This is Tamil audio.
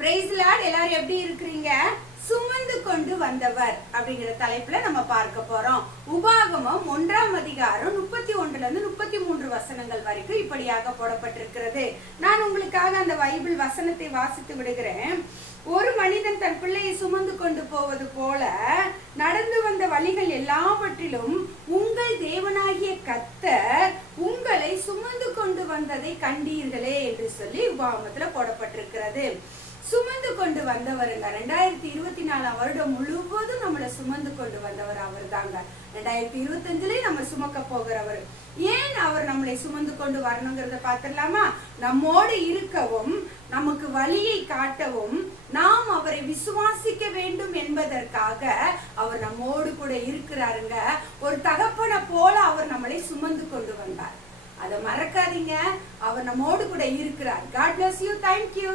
Price Lord. எல்லாரும் எப்படி இருக்கிறீங்க? சுமந்து கொண்டு வந்தவர் அப்படிங்கிற தலைப்புல நம்ம பார்க்க போறோம். உபாகமம் 1ஆம் அதிகாரம் 31 33 வசனங்கள் வரைக்கும் இப்படியாக போடப்பட்டிருக்கிறது. நான் உங்களுக்காக அந்த பைபிள் வசனத்தை வாசித்து விடுகிறேன். ஒரு மனிதன் தன் பிள்ளையை சுமந்து கொண்டு போவது போல நடந்து வந்த வழிகள் எல்லாவற்றிலும் உங்கள் தேவனாகிய கர்த்தர் உங்களை சுமந்து கொண்டு வந்ததை கண்டீர்களே என்று சொல்லி உபாகமத்துல போடப்பட்டிருக்கிறது. சுமந்து கொண்டு வந்தவருங்க 2024 வருடம் முழுவதும் நம்மளை சுமந்து கொண்டு வந்தவர் அவர் தாங்க. 2025 நம்ம சுமக்க போகிறவர். ஏன் அவர் நம்மளை சுமந்து கொண்டு வரணுங்கிறத பார்த்துடலாமா? நம்மோடு இருக்கவும் நமக்கு வழியை காட்டவும் நாம் அவரை விசுவாசிக்க வேண்டும் என்பதற்காக அவர் நம்மோடு கூட இருக்கிறாருங்க. ஒரு தகப்பனை போல அவர் நம்மளை சுமந்து கொண்டு வந்தார். அதை மறக்காதீங்க. அவர் நம்மோடு கூட இருக்கிறார். God bless you. Thank you.